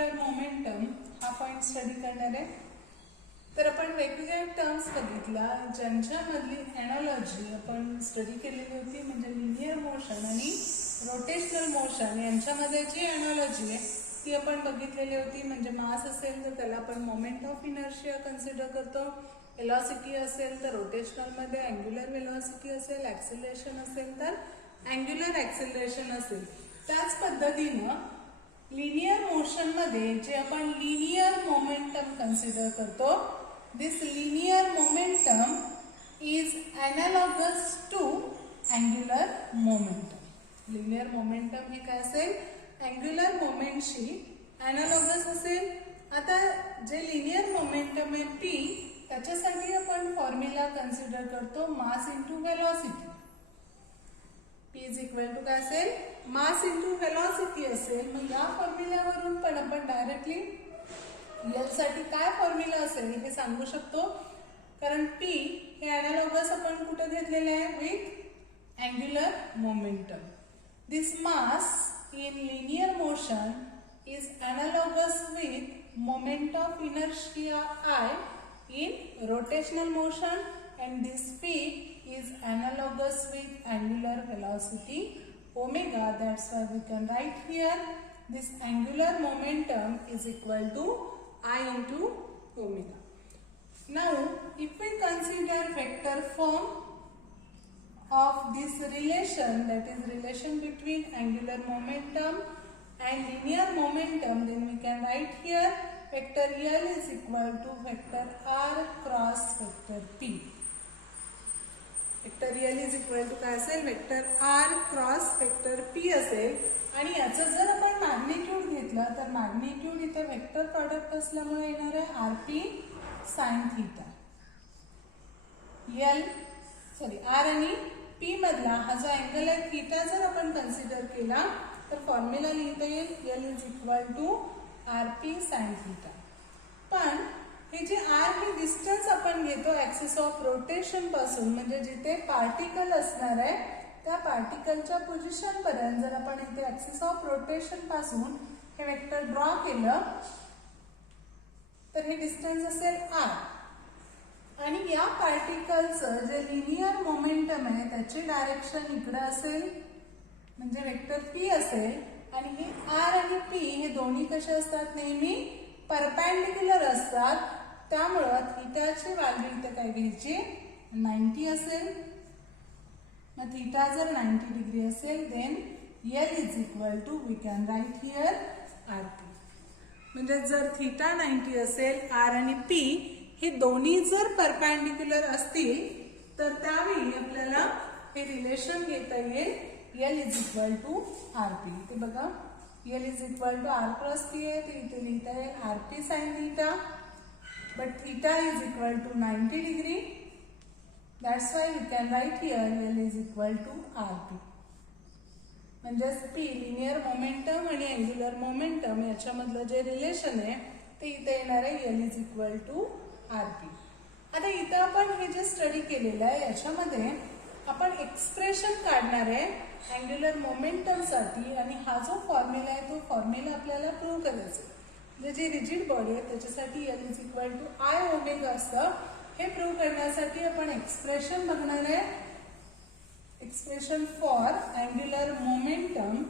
Angular momentum हा point study करणार आहे. तर आपण वेगवेगळ्या टर्म्स बघितला ज्यांच्यामधली एनॉलॉजी आपण स्टडी केलेली होती, म्हणजे लिनियर मोशन आणि रोटेशनल मोशन यांच्यामध्ये जी एनॉलॉजी आहे ती आपण बघितलेली होती. म्हणजे मास असेल तर त्याला आपण मोमेंट ऑफ इनर्शिया कन्सिडर करतो, वेलॉसिटी असेल तर रोटेशनलमध्ये अँग्युलर वेलॉसिटी असेल, ॲक्सिलरेशन असेल तर अँग्युलर ॲक्सिलरेशन असेल. त्याच पद्धतीनं लिनियर मोशनमध्ये जे आपण लिनियर मोमेंटम कन्सिडर करतो, this linear momentum is analogous to angular momentum. Linear momentum हे काय असेल, अँग्युलर मोमेंटशी एनालॉगस असेल. आता जे लिनियर मोमेंटम आहे पी, त्याच्यासाठी आपण फॉर्म्युला कन्सिडर करतो mass into velocity. P is equal to काय असेल, मास इंटू वेलॉसिटी असेल. मग या फॉर्म्युल्यावरून पण आपण डायरेक्टली L साठी काय फॉर्म्युला असेल हे सांगू शकतो, कारण P हे एनालॉगस आपण कुठे घेतलेले आहे, with angular momentum. This mass in linear motion is analogous with moment of inertia I in rotational motion, and this P is analogous with angular velocity omega. That's why we can write here this angular momentum is equal to I into omega. Now if we consider vector form of this relation, that is relation between angular momentum and linear momentum, then we can write here vector L is equal to vector R cross vector P. Vector L is equal to काय असेल, vector R cross vector P असेल. आणि याचं जर आपण magnitude घेतला तर magnitude इथे वेक्टर प्रॉडक्ट असल्यामुळे येणार आहे RP साइन थिटा. R आणि P मधला हा जो अँगल आहे थिटा जर आपण कन्सिडर केला तर फॉर्म्युला लिहिता येईल L is equal to RP sine theta. पण हे जे R ही डिस्टन्स आपण घेतो ऍक्सिस ऑफ रोटेशन पासून, म्हणजे जिथे पार्टिकल असणार आहे त्या पार्टिकलच्या पोझिशन पर्यंत जर आपण इथे ऍक्सिस ऑफ रोटेशन पासून हे वेक्टर ड्रॉ केलं तर हे डिस्टन्स असेल R. आणि या पार्टिकलचं जे लिनियर मोमेंटम आहे त्याची डायरेक्शन इकडे असेल, म्हणजे वेक्टर P असेल. आणि हे R आणि P हे दोन्ही कसे असतात, नेहमी परपेंडिक्युलर असतात. त्यामुळं थीटाची व्हॅल्यू इथे काय घ्यायची, 90 असेल. मग थीटा जर 90 डिग्री असेल then L is equal to we can write here RP. म्हणजे जर थीटा 90 असेल, R आणि P हे दोन्ही जर परपेंडिक्युलर असतील तर त्यावेळी आपल्याला हे रिलेशन घेता येईल L is equal to RP. ते बघा L is equal to R cross P आहे, ते इथे लिहिता येईल RP sine theta. But theta is equal to 90 degree. That's why we can write here L is equal to RP. म्हणजे P linear momentum आणि angular momentum याच्यामधलं जे relation आहे ते इथे येणार आहे L is equal to RP. आता इथं आपण हे जे स्टडी केलेलं आहे याच्यामध्ये आपण एक्सप्रेशन काढणार आहे अँग्युलर मोमेंटम साठी, आणि हा जो फॉर्म्युला आहे तो फॉर्म्युला आपल्याला प्रूव्ह करायचा आहे. म्हणजे जी रिजिड बॉडी आहे त्याच्यासाठी L is equal to I omega असतं. हे प्रूव्ह करण्यासाठी आपण एक्सप्रेशन बघणार आहे, expression for angular momentum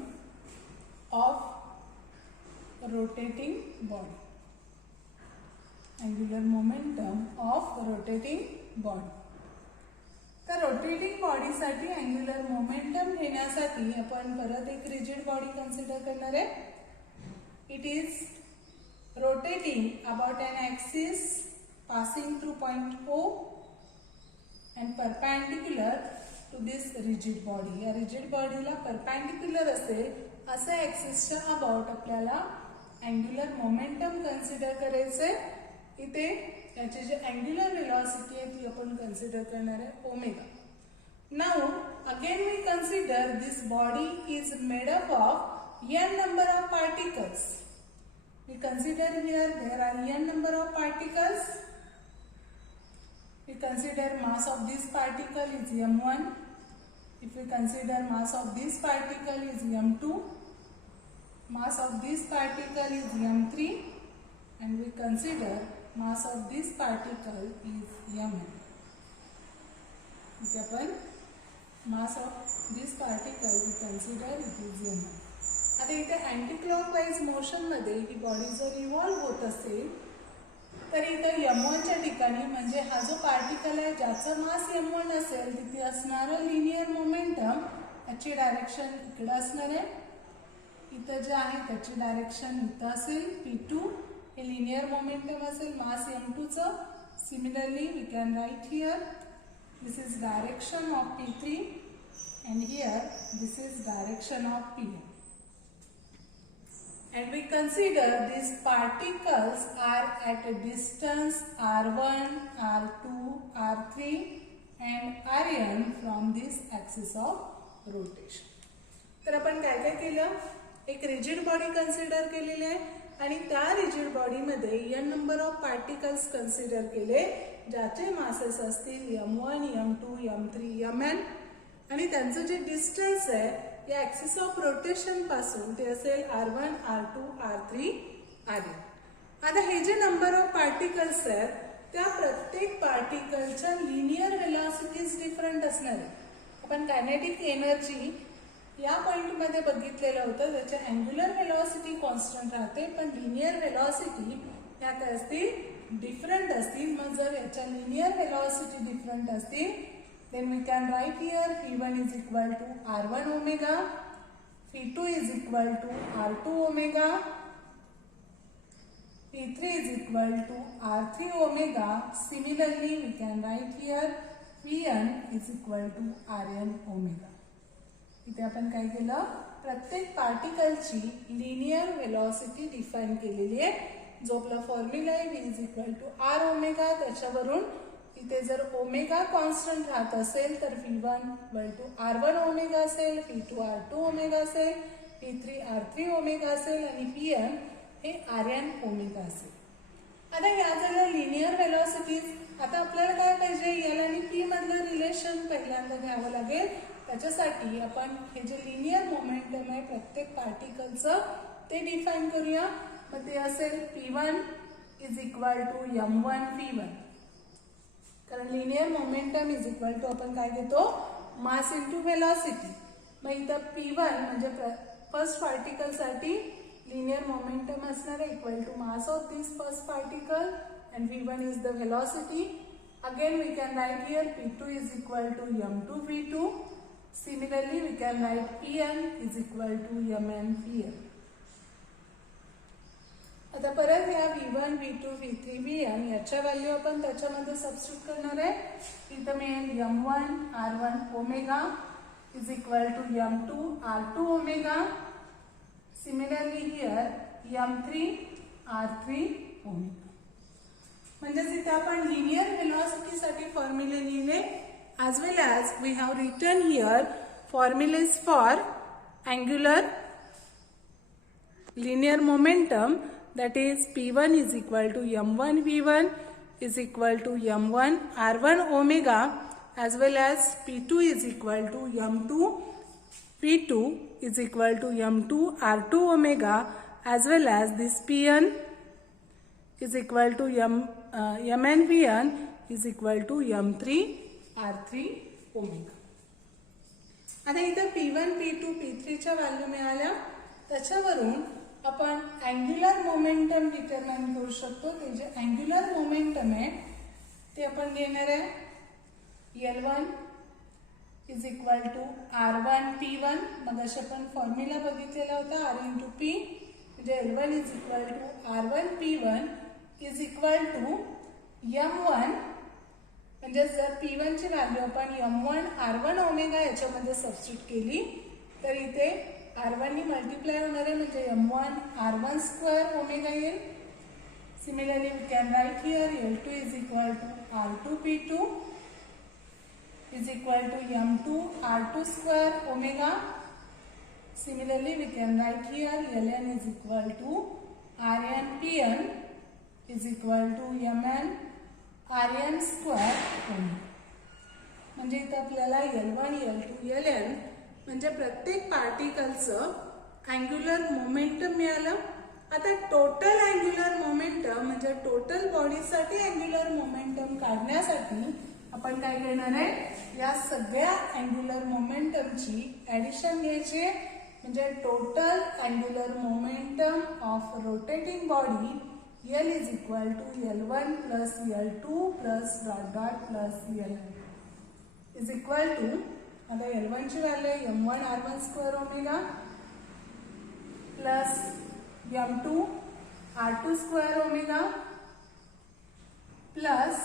of rotating body. Angular momentum of rotating body. तर रोटेटिंग बॉडीसाठी अँग्युलर मोमेंटम घेण्यासाठी आपण परत एक रिजिड बॉडी कन्सिडर करणार आहे. It is rotating about an axis passing through point O and perpendicular to this rigid body. या rigid bodyला perpendicular असेल असे ऍक्सिसच्या अबाउट आपल्याला अँग्युलर मोमेंटम कन्सिडर करायचे. इथे याची जी अँग्युलर वेलॉसिटी आहे ती आपण कन्सिडर करणार आहे omega. Now again we consider this body is made up of n number of particles. We consider here there are n number of particles. We consider mass of this particle is m1. If we consider mass of this particle is m2. mass of this particle is m3 and we consider mass of this particle is mn. इथे आपण mass of this particle we consider it is mn. आता इथे anti clockwise motion मध्ये ही body जर revolve होत असेल तर इथे m1 च्या ठिकाणी म्हणजे हा जो पार्टिकल आहे ज्याचं मास m1 असेल तिथे असणारं लिनियर मोमेंटम याची डायरेक्शन इकडे असणार आहे. इथं जे आहे त्याची डायरेक्शन इथं असेल p2 हे लिनियर मोमेंटम असेल मास m2 चं. Similarly we can write here this is direction of p3 and here this is direction of p1. And we consider these particles are at a distance r1, r2, r3 and rn from this axis of rotation. तर आपण काय काय केलं, एक rigid body consider केलेली आहे आणि त्या रिजिड बॉडीमध्ये n number of particles consider केले ज्याचे मासेस असतील m1, m2, m3, mn आणि त्यांचं जे डिस्टन्स आहे या ॲक्सिस ऑफ रोटेशन पासून ते असेल r1, r2, r3, rn. आता हे जे नंबर ऑफ पार्टिकल्स आहेत त्या प्रत्येक पार्टिकलच्या लिनियर व्हेलॉसिटीज डिफरंट असणार आहे. आपण कायनेटिक एनर्जी या पॉइंटमध्ये बघितलेलं होतं त्याच्या अँग्युलर व्हेलॉसिटी कॉन्स्टंट राहते पण लिनियर व्हेलॉसिटी या काय असतील डिफरंट असतील. मग जर याच्या लिनियर व्हेलॉसिटी डिफरंट असतील then we can write here p1 is equal to r1 omega, p2 is equal to r2 omega, p3 is equal to r3 omega. Similarly we can write here pn is equal to rn omega. इथे आपण काय केलं, प्रत्येक पार्टिकलची linear velocity define केलेली आहे. जो आपला formula आहे v is equal to r omega त्याच्यावरून इथे जर ओमेगा कॉन्स्टंट राहत असेल तर v1 equal to r1 omega असेल, p2 r2 ओमेगा असेल, p3 r3 ओमेगा असेल आणि pn हे rn ओमेगा असेल. आता या झाल्या लिनियर व्हेलॉसिटीज. आता आपल्याला काय पाहिजे, एल आणि पी मधलं रिलेशन पहिल्यांदा घ्यावं लागेल. त्याच्यासाठी आपण हे जे लिनियर मोमेंटम आहे प्रत्येक पार्टिकलचं ते डिफाइन करूया. मग ते असेल p1 is equal to m1 p1 कारण linear momentum is equal to आपण काय घेतो मास इंटू व्हेलॉसिटी. मग इथं p1 म्हणजे फर्स्ट पार्टिकल साठी लिनियर मोमेंटम असणार आहे equal to mass of this first particle and v1 is the velocity. Again we can write here p2 is equal to m2 v2. Similarly we can write pn is equal to mn pn. आता परत या v1, v2, v3, vn याच्या value आपण त्याच्यामध्ये substitute करणार आहे. इथं मिळेल m1 r1 omega is equal to m2 r2 omega. Similarly here m3 r3 omega. म्हणजे इथे आपण लिनियर व्हेलॉसिटीसाठी फॉर्म्युले लिहिले as well as we have written here formulas for angular linear momentum, that is p1 is equal to m1 v1 is equal to m1 r1 omega as well as p2 is equal to m2 p2 is equal to m2 r2 omega as well as this pn is equal to mn vn is equal to m3 r3 omega. आता इथं p1, p2, p3 च्या value मिळाल्या त्याच्यावरून आपण angular momentum determine करू शकतो. ते जे अँग्युलर मोमेंटम आहे ते आपण घेणार आहे L1 is equal to r1 p1. मग असे आपण फॉर्म्युला बघितलेला होता r इंटू p म्हणजे L1 is equal to r1 p1 is equal to m1 म्हणजे जर p1 ची व्हॅल्यू आपण m1 r1 ओमेगा याच्यामध्ये सबस्टिट्यूट केली तर इथे r1 नी मल्टिप्लाय होणार आहे म्हणजे m1 r1 स्क्वेअर ओमेगा येईल. Similarly we can write here L2 is equal to r2 p2 is equal to m2 r2 square omega. Similarly we can write here Ln is equal to rn pn is equal to mn rn square omega. म्हणजे इथं आपल्याला L1, L2, Ln म्हणजे प्रत्येक पार्टिकलचं angular momentum मिळालं. आता total angular momentum म्हणजे total बॉडीसाठी angular momentum काढण्यासाठी आपण काय करणार आहे, या सगळ्या अँग्युलर मोमेंटमची ऍडिशन घ्यायची. म्हणजे total angular momentum of rotating body L is equal to L1 plus L2 plus dot dot plus L is equal to, आता L1 ची व्हॅल्यू आहे M1 R1 square omega plus M2 R2 square omega plus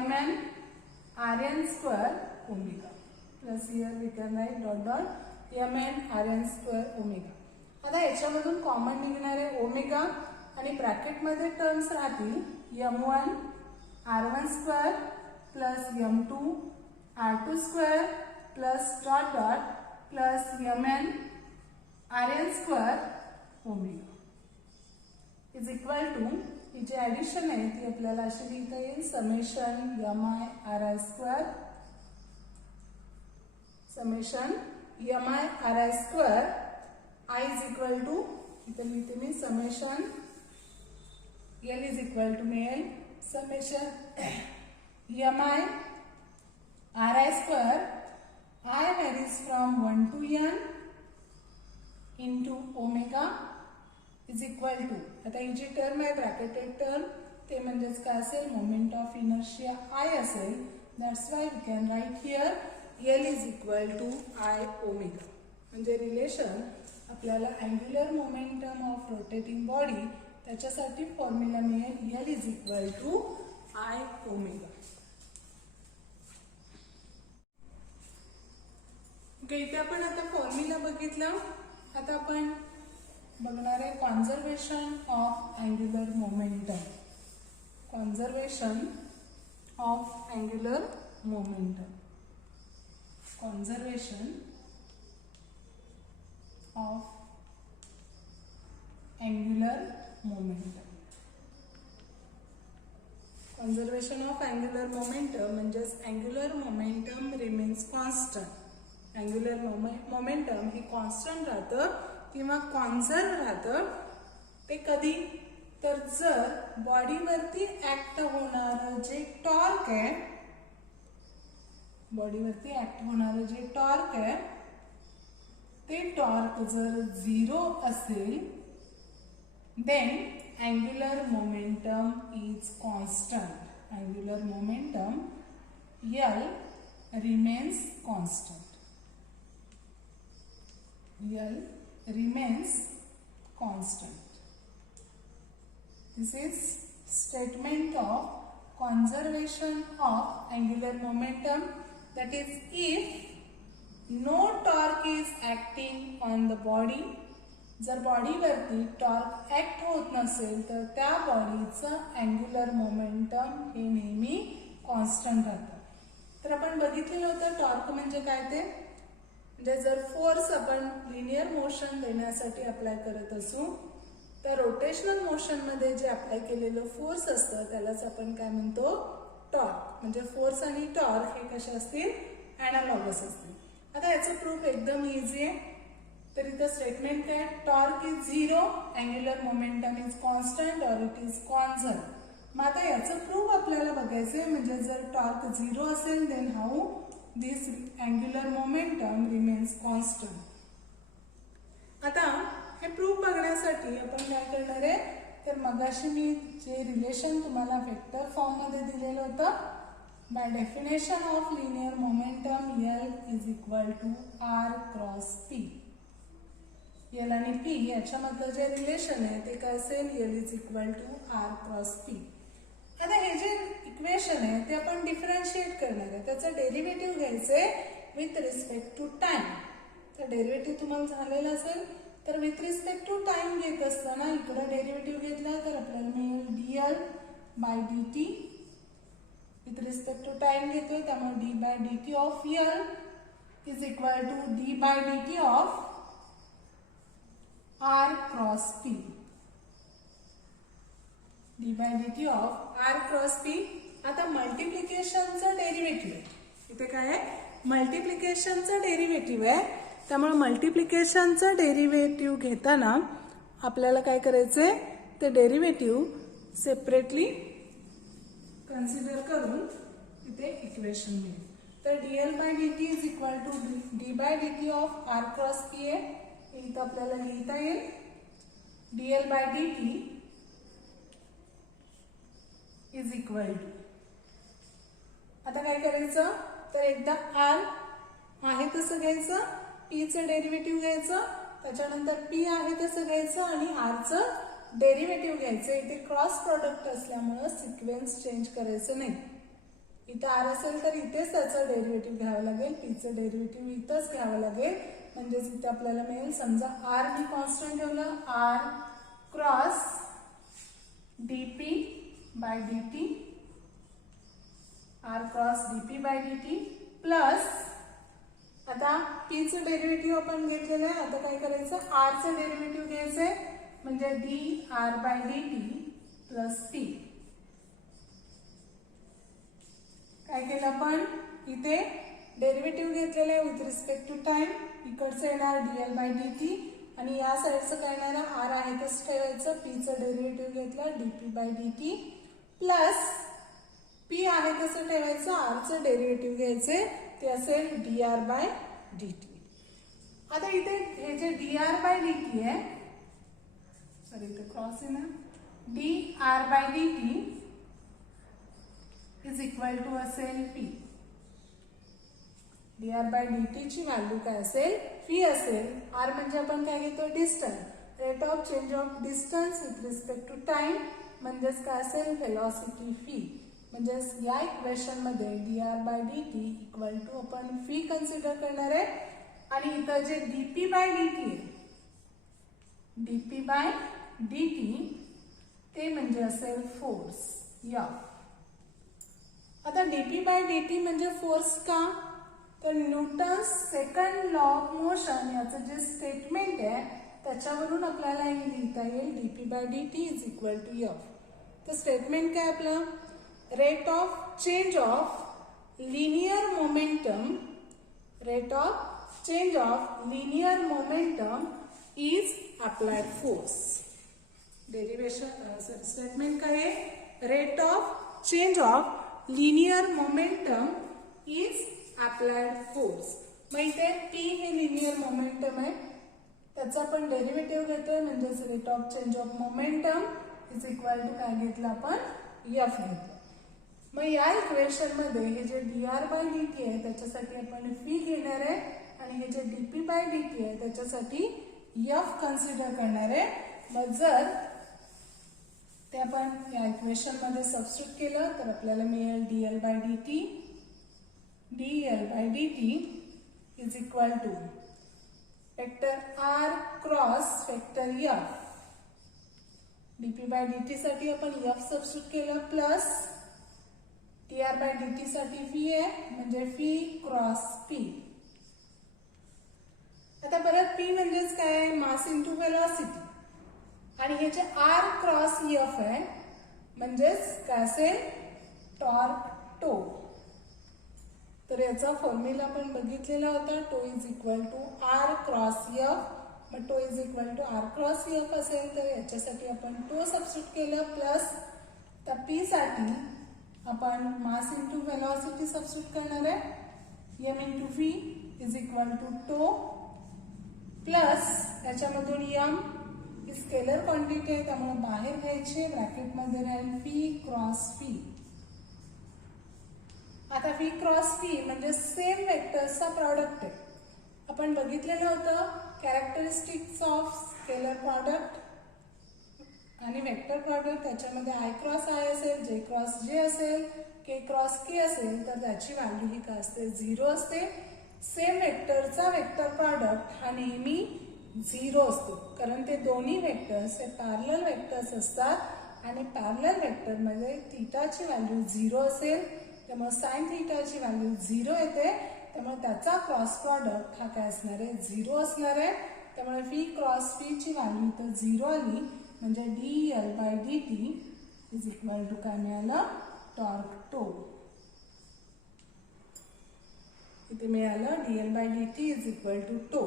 Mn Rn square omega plus here we can write dot dot Mn Rn square omega. आता याच्यामधून common निघणार आहे omega आणि ब्रॅकेटमध्ये terms राहतील M1 R1 square plus M2 R2 square plus dot dot plus Mn Rn square omega is equal to, ही जी addition आहे ती आपल्याला अशी लिहिता येईल summation Mi Ri square summation Mi Ri square I is equal to, इथे लिहिते मी summation L is equal to L summation Mi Ri square I varies from 1 to n into omega is equal to, आता ही जी term आहे ब्रॅकेटेड term ते म्हणजेच काय असेल, moment of inertia I असेल. That's why we can write here L is equal to I omega. म्हणजे relation आपल्याला angular momentum of rotating body त्याच्यासाठी फॉर्म्युला मिळेल L is equal to I omega. इथे आपण आता फॉर्म्युला बघितला. आता आपण बघणार आहे conservation of angular momentum. Conservation of angular momentum. Conservation of angular momentum. Conservation of angular momentum म्हणजेच angular momentum remains constant. Angular momentum हे constant राहतं किंवा conserve राहतं. ते कधी, तर जर बॉडीवरती ऍक्ट होणारं जे टॉर्क आहे, बॉडीवरती ऍक्ट होणारं जे टॉर्क आहे ते टॉर्क जर 0 असेल then angular momentum is constant. Angular momentum L remains constant. L remains constant. This is statement of conservation of angular momentum. That is, if no torque is acting on the body, जर बॉडीवरती torque act होत नसेल तर त्या बॉडीचं angular momentum हे नेहमी constant राहतं. तर आपण बघितलेलं होतं टॉर्क म्हणजे काय ते, म्हणजे जर फोर्स आपण लिनियर मोशन देण्यासाठी अप्लाय करत असू तर रोटेशनल मोशनमध्ये जे अप्लाय केलेलं फोर्स असतं त्यालाच आपण काय म्हणतो, टॉर्क. म्हणजे फोर्स आणि टॉर्क हे कसे असतील, ॲनालॉगस असतील. आता याचं प्रूफ एकदम इझी आहे. तर इथं स्टेटमेंट काय, torque is 0, angular momentum is constant और इट इज कॉन्झर्व. मग आता याचं प्रूफ आपल्याला बघायचंय. म्हणजे जर टॉर्क 0 असेल then how this angular momentum remains constant. आता हे प्रूफ बघण्यासाठी आपण काय करणार आहे, तर मगाशी मी जे रिलेशन तुम्हाला वेक्टर फॉर्म मध्ये दिलेलं होतं, by definition of linear momentum L is equal to R cross P. L आणि P याच्यामधलं जे रिलेशन आहे ते काय असेल, L is equal to R cross P. आता हे जे इक्वेशन आहे ते आपण डिफरन्शिएट करणार आहे. त्याचं डेरिव्हेटिव्ह घ्यायचंय विथ रिस्पेक्ट टू टाइम. तर डेरिव्हेटिव्ह तुम्हाला झालेलं असेल तर विथ रिस्पेक्ट टू टाइम घेत असताना इकडे डेरिव्हेटिव्ह घेतला तर आपल्याला मिळेल dl by dt. With respect to time घेतोय त्यामुळे d by dt of L is equal to d by dt of R cross P. d by dt of R cross P. आता मल्टिप्लिकेशनचं डेरिव्हेटिव्ह आहे. इथे काय आहे, मल्टिप्लिकेशनचं डेरिव्हेटिव्ह आहे. त्यामुळे मल्टिप्लिकेशनचं derivative घेताना आपल्याला काय करायचंय, ते डेरिव्हेटिव्ह सेपरेटली कन्सिडर करून इथे इक्वेशन मिळेल. तर dl by dt is equal to d by dt of r cross p आहे. इथं आपल्याला लिहिता येईल dl by dt is equal to, आता काय करायचं, तर एकदा r आहे तसं घ्यायचं, p चं डेरिव्हेटिव्ह घ्यायचं, त्याच्यानंतर p आहे तसं घ्यायचं आणि r चं डेरिव्हेटिव्ह घ्यायचं. इथे क्रॉस प्रोडक्ट असल्यामुळं सिक्वेन्स चेंज करायचं नाही. इथं r असेल तर इथेच त्याचं डेरिव्हेटिव्ह घ्यावं लागेल, p चं डेरिव्हेटिव्ह इथंच घ्यावं लागेल. म्हणजेच इथे आपल्याला मिळेल, समजा r मी कॉन्स्टंट ठेवलं, r cross dp by dt, r cross dp by dt plus, आता p चं डेरिव्हेटिव्ह आपण घेतलेलं आहे, आता काय करायचं, r चं डेरिव्हेटिव्ह घ्यायचंय, म्हणजे dr by dt plus p. काय केलं आपण, इथे डेरिव्हेटिव्ह घेतलेलं आहे विथ रिस्पेक्ट टू टाइम, इकडचं येणार dl बाय dt आणि या साईडचं काय येणार, r आहे तसं ठेवायचं, p चं डेरिव्हेटिव्ह घेतलं dp by dt plus p आहे तसं ठेवायचं, r चं डेरिव्हेटिव्ह घ्यायचे, ते असेल dr बाय dt. आता इथे हे जे dr बाय dt आहे, सॉरी इथे क्रॉस आहे ना, dr by dt is equal to असेल p. dr बाय dt ची व्हॅल्यू काय असेल, phi असेल. r म्हणजे आपण काय घेतो, distance, rate of change of distance with respect to time, म्हणजेच काय असेल, व्हेलॉसिटी phi. म्हणजेच या इक्वेशन मध्ये dr by dt equal to आपण phi कन्सिडर करणार आहे. आणि इथं जे dp बाय dt आहे, dp बाय dt ते म्हणजे असेल फोर्स F. आता dp बाय dt म्हणजे फोर्स का, तर Newton's second law of motion याचं जे स्टेटमेंट आहे त्याच्यावरून आपल्याला हे लिहिता येईल dp by dt is equal to F. तर स्टेटमेंट काय आपलं, rate of change of linear momentum, rate of change of linear momentum is applied force. Derivation statement काय आहे, rate of change of linear momentum is applied force. मग इथे p हे linear momentum आहे, त्याचा आपण डेरिव्हेटिव्ह घेतोय, म्हणजेच rate of change of momentum is equal to काय घेतलं आपण, F घेतलं. मग या इक्वेशन मध्ये हे जे dr बाय dt आहे त्याच्यासाठी आपण phi घेणार आहे आणि हे जे dp बाय dt आहे त्याच्यासाठी F कन्सिडर करणार आहे. मग जर ते आपण या इक्वेशन मध्ये सबस्टिट्यूट केलं तर आपल्याला मिळेल dl by dt is equal to vector r cross vector F. dp by dt साठी आपण F सबस्टिट्यूट केलं प्लस dr बाय dt साठी phi आहे, म्हणजे phi क्रॉस p. आता परत p म्हणजेच काय, मास इंटू वेलॉसिटी, आणि हे जे r क्रॉस F आहे म्हणजेच काय असेल, टॉर्क टो. तर याचा फॉर्म्युला आपण बघितलेला होता, tau is equal to r cross F. मग tau is equal to r cross F असेल तर याच्यासाठी आपण टो सबस्टिट्यूट केलं प्लस त्या p साठी आपण मास इंटू वेलॉसिटी सबस्टिट्यूट करणार आहे, m into v is equal to tau plus याच्यामधून m ही स्केलर क्वांटिटी आहे त्यामुळे बाहेर घ्यायची, ब्रॅकेट मध्ये राहील phi क्रॉस phi. आता phi क्रॉस phi म्हणजे सेम वेक्टर्सचा प्रॉडक्ट आहे. आपण बघितलेलं होतं कॅरेक्टरिस्टिक्स ऑफ स्केलर प्रॉडक्ट आणि वेक्टर प्रॉडक्ट, त्याच्यामध्ये i क्रॉस i असेल, j क्रॉस j असेल, k क्रॉस k असेल तर त्याची व्हॅल्यू ही काय असते, 0 असते. सेम वेक्टरचा वेक्टर प्रॉडक्ट हा नेहमी 0 असतो, कारण ते दोन्ही वेक्टर्स हे पॅरलल वेक्टर्स असतात आणि पॅरलल वेक्टर मध्ये थीटाची व्हॅल्यू 0 असेल, त्यामुळे साइन थीटाची व्हॅल्यू 0 येते, त्यामुळे त्याचा क्रॉस प्रॉडक्ट हा काय असणार आहे, 0 असणार आहे. त्यामुळे phi क्रॉस phi ची व्हॅल्यू तर 0 आली, म्हणजे dl by dt is equal to काय मिळालं, टॉर्क टो इथे मिळालं dl/dt is equal to tau.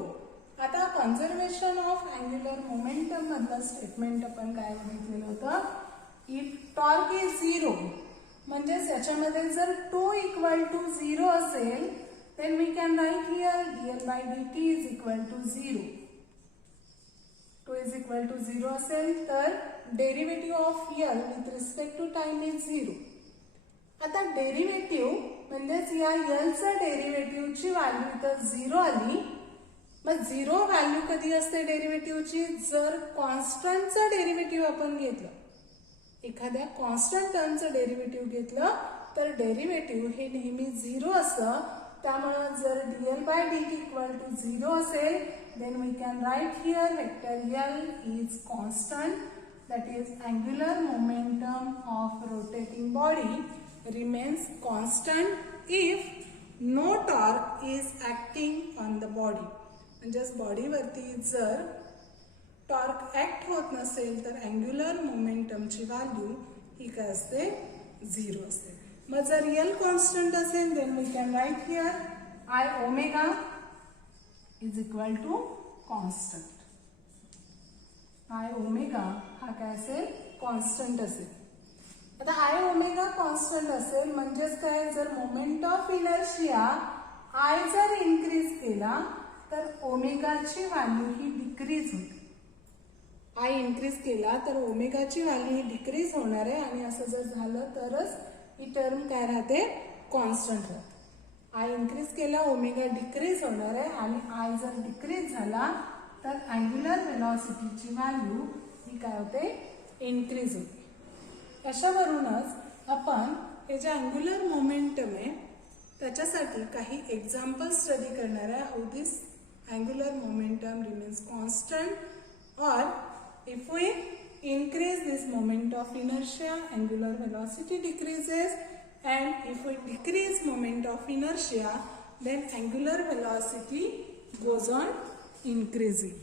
आता कन्झर्वेशन ऑफ अँग्युलर मोमेंटम मधलं स्टेटमेंट आपण काय बघितलेलं होतं, इफ टॉर्क इज 0 म्हणजेच याच्यामध्ये जर टो इक्वल टू 0 असेल then we can write here dl/dt is equal to 0. Toe is equal to 0 असेल तर derivative of L with respect to time is 0. आता डेरिव्हेटिव्ह म्हणजेच या L चा डेरिव्हेटिव्हची व्हॅल्यू इथं 0 आली. मग 0 व्हॅल्यू कधी असते डेरिव्हेटिव्हची, जर कॉन्स्टंटचं डेरिव्हेटिव्ह आपण घेतलं, एखाद्या कॉन्स्टंट टर्मचं डेरिव्हेटिव्ह घेतलं तर डेरिव्हेटिव्ह हे नेहमी 0 असतं. त्यामुळे जर dl/dt इक्वल टू 0 असेल then we can write here vector L is constant, that is angular momentum of rotating body remains constant if no torque is acting on the body. म्हणजेच बॉडीवरती जर टॉर्क ऍक्ट होत नसेल तर angular मोमेंटमची value ही काय असते, 0 असते. मग जर L कॉन्स्टंट असेल then we can write here I omega is equal to constant. I omega हा काय असेल, कॉन्स्टंट असेल. आता I omega कॉन्स्टंट असेल म्हणजेच काय, जर मोमेंट ऑफ इनर्शिया I जर इन्क्रीज केला तर ओमेगाची व्हॅल्यू ही डिक्रीज होते. I इन्क्रीज केला तर ओमेगाची व्हॅल्यू ही डिक्रीज होणार आहे आणि असं जर झालं तरच ही टर्म काय राहते, कॉन्स्टंट राहते. I इन्क्रीज केला ओमेगा डिक्रीज होणार आहे आणि I जर डिक्रीज झाला तर अँग्युलर वेलॉसिटीची व्हॅल्यू ही काय होते, इन्क्रीज होते. अशावरूनच आपण हे जे अँग्युलर मोमेंटम आहे त्याच्यासाठी काही एक्झाम्पल स्टडी करणार आहे. How this angular momentum remains constant or if we increase this moment of inertia, angular velocity decreases, and if we decrease moment of inertia then angular velocity goes on increasing.